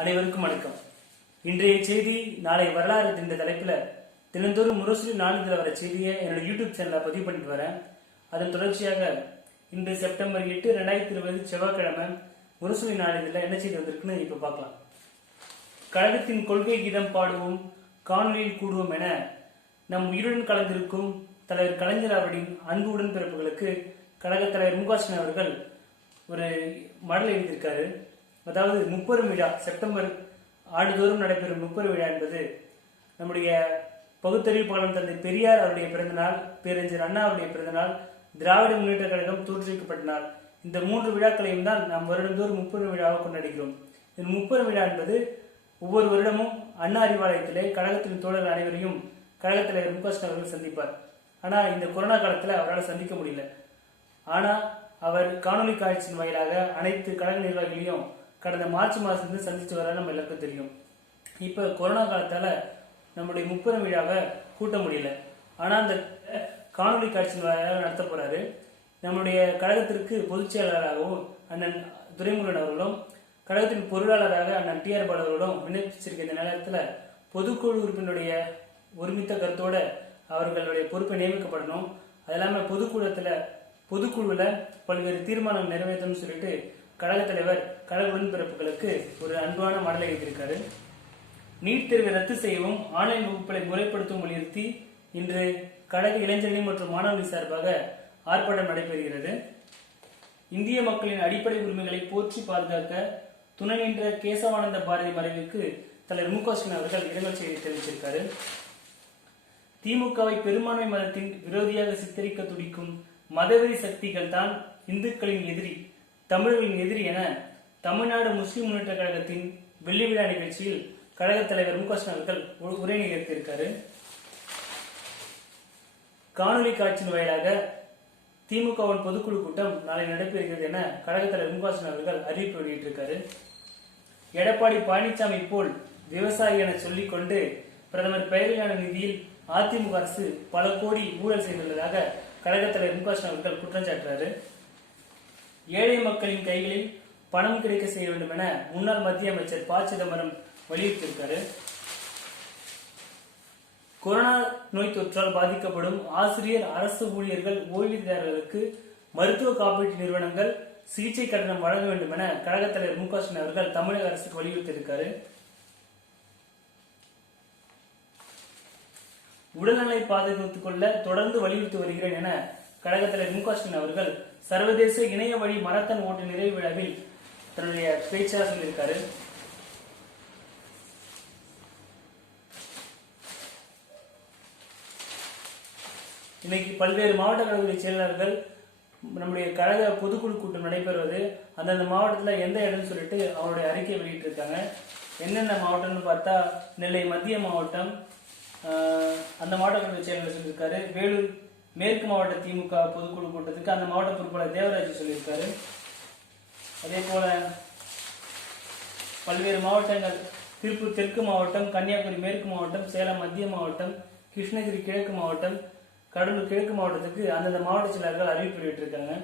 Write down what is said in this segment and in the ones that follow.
அனைவருக்கும் வணக்கம். இன்றைய செய்தி நாளை வரலாறு என்ற தலைப்புல தினந்தோறும் முரசொலி நாளிதழ வர செய்தியை என்னோட யூடியூப் சேனல்ல பதிவு பண்ணிட்டு வரேன். அதன் தொடர்ச்சியாக இன்று செப்டம்பர் 8, 2020 செவ்வாய்க்கிழமை முரசொலி நாளிதழ என்ன செய்தி வந்திருக்குன்னு இப்ப பார்க்கலாம். கழகத்தின் கொள்கை கீதம் பாடுவோம், காணொலியில் கூடுவோம் என நம் உயிருடன் கலந்திருக்கும் தலைவர் கலைஞர் அவர்களின் அன்பு உடன்பிறப்புகளுக்கு கழக தலைவர் மு.க.ஸ்டாலின் அவர்கள் ஒரு மடல் எழுதியிருக்காரு. அதாவது முப்பெரும் விழா, செப்டம்பர் ஆண்டுதோறும் நடைபெறும் முப்பெரும் விழா என்பது நம்முடைய பகுத்தறிவு பாலம் தந்தை பெரியார் அவருடைய பிறந்தநாள், பேரறிஞர் அண்ணா அவருடைய பிறந்தநாள், திராவிட முன்னேற்ற கழகம் தோற்றுவிக்கப்பட்ட நாள். இந்த 3 விழாக்களையும் தான் நாம் வருடந்தோறும் முப்பெரும் விழாவாக கொண்டாடுகிறோம். இந்த முப்பெரும் விழா என்பது ஒவ்வொரு வருடமும் அண்ணா அறிவாலயத்திலே கழகத்தின் தோழர்கள் அனைவரையும் கழக தலைவர் மு.க.ஸ்டாலின் அவர்கள் சந்திப்பார். ஆனா இந்த கொரோனா காலத்துல அவரால் சந்திக்க முடியல. ஆனா அவர் காணொலி காட்சியின் வாயிலாக அனைத்து கழக நிர்வாகிகளையும் கடந்த மார்ச் மாதத்துல சந்திச்சு வர நம்ம எல்லாருக்கும் தெரியும். இப்ப கொரோனா காலத்தால நம்முடைய முப்பெரும் விழாவை கூட்ட முடியல. ஆனா அந்த காணொலி காட்சியின் வாயிலாக நடத்த போறாரு. நம்முடைய கழகத்திற்கு பொதுச் செயலாளராகவும் அண்ணன் துரைமுருகன் அவர்களும், கழகத்தின் பொருளாளராக அண்ணன் டி.ஆர். பாலு அவர்களும் விண்ணப்பிச்சிருக்க இந்த நேரத்துல பொதுக்குழு உறுப்பினருடைய ஒருமித்த கருத்தோட அவர்களுடைய பொறுப்பை நியமிக்கப்படணும். அது இல்லாம பொதுக்குழுல பல்வேறு தீர்மானம் நிறைவேற்றணும்னு சொல்லிட்டு கழக தலைவர் கழக உடன்பிறப்புகளுக்கு ஒரு அன்பான மடலை எழுதியிருக்காரு. நீட் தேர்வை ரத்து செய்யவும் ஆன்லைன் வகுப்புகளை முறைப்படுத்தவும் வலியுறுத்தி இன்று கழக இளைஞரணி மற்றும் மாணவர்கள் சார்பாக ஆர்ப்பாட்டம் நடைபெறுகிறது. இந்திய மக்களின் அடிப்படை உரிமைகளை போற்றி பாதுகாக்க துணை நின்ற கேசவானந்த பாரதி மறைவுக்கு தலைவர் மு.க.ஸ்டாலின் அவர்கள் இரங்கல் செய்தி தெரிவித்திருக்காரு. திமுகவை பெரும்பான்மை மதத்தின் விரோதியாக சித்தரிக்க துடிக்கும் மதவெறி சக்திகள் தான் இந்துக்களின் எதிரி, தமிழர்களின் எதிரி என தமிழ்நாடு முஸ்லிம் முன்னேற்ற கழகத்தின் வெள்ளி விழா நிகழ்ச்சியில் கழக தலைவர் மு.க.ஸ்டாலின் அவர்கள் உரை நிகழ்த்தியிருக்காரு. காணொலி காட்சியின் வாயிலாக திமுகவின் பொதுக்குழு கூட்டம் நாளை நடைபெறுகிறது என கழக தலைவர் மு.க.ஸ்டாலின் அவர்கள் அறிவிப்பு வெளியிட்டிருக்காரு. எடப்பாடி பழனிசாமி போல் விவசாயி என சொல்லிக் கொண்டு பிரதமர் பெயரிலான நிதியில் அதிமுக அரசு பல கோடி ஊழல் செய்துள்ளதாக கழக தலைவர் மு.க.ஸ்டாலின் அவர்கள் குற்றம் சாட்டுறாரு. ஏழை மக்களின் கைகளில் பணம் கிடைக்க செய்ய வேண்டும் என முன்னாள் மத்திய அமைச்சர் ப. சிதம்பரம் வலியுறுத்தியிருக்காரு. கொரோனா நோய் தொற்றால் பாதிக்கப்படும் ஆசிரியர், அரசு ஊழியர்கள், ஓய்வூதியர்களுக்கு மருத்துவ காப்பீட்டு நிறுவனங்கள் சிகிச்சை கட்டணம் வழங்க வேண்டும் என கழக தலைவர் மு.க.ஸ்டாலின் அவர்கள் தமிழக அரசுக்கு வலியுறுத்தியிருக்காரு. உடல்நலை பாதுகாத்துக் கொள்ள தொடர்ந்து வலியுறுத்தி வருகிறேன் என கழக தலைவர் மு.க.ஸ்டாலின் அவர்கள் சர்வதேச இணைய வழி மரத்தன் ஓட்டு நிறைவு விழாவில் தன்னுடைய பேச்சாக சொல்லியிருக்காரு. இன்னைக்கு பல்வேறு மாவட்ட கழக செயலாளர்கள் நம்முடைய கழக பொதுக்குழு கூட்டம் நடைபெறுவது, அந்தந்த மாவட்டத்தில் எந்த இடம்னு சொல்லிட்டு அவருடைய அறிக்கையை வெளியிட்டு இருக்காங்க. என்னென்ன மாவட்டம்னு பார்த்தா நெல்லை மத்திய மாவட்டம், அந்த மாவட்ட கழக செயலாளர் சொல்லியிருக்காரு. வேலூர் மேற்கு மாவட்ட திமுக பொதுக்குழு கூட்டத்துக்கு அந்த மாவட்ட பொறுப்பாளர் தேவராஜ் சொல்லியிருக்காரு. அதே போல பல்வேறு மாவட்டங்கள், திருப்பூர் தெற்கு மாவட்டம், கன்னியாகுமரி மேற்கு மாவட்டம், சேலம் மத்திய மாவட்டம், கிருஷ்ணகிரி கிழக்கு மாவட்டம், கடலூர் கிழக்கு மாவட்டத்துக்கு அந்தந்த மாவட்ட செயலாளர்கள் அறிவிப்பு வெளியிட்டிருக்காங்க.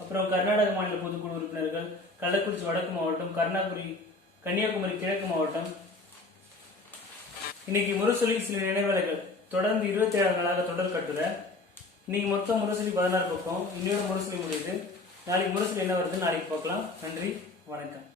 அப்புறம் கர்நாடக மாநில பொதுக்குழு உறுப்பினர்கள் கள்ளக்குறிச்சி வடக்கு மாவட்டம், கன்னியாகுமரி கிழக்கு மாவட்டம். இன்னைக்கு முரசொலி சில நினைவலைகள் தொடர்ந்து 27 நாளாக தொடர் கட்டுரை. இன்னைக்கு மொத்தம் முரசொலி 16 பக்கம். இன்னொரு முரசொலி முடியுது. நாளைக்கு முரசொலி என்ன வருதுன்னு நாளைக்கு பார்க்கலாம். நன்றி, வணக்கம்.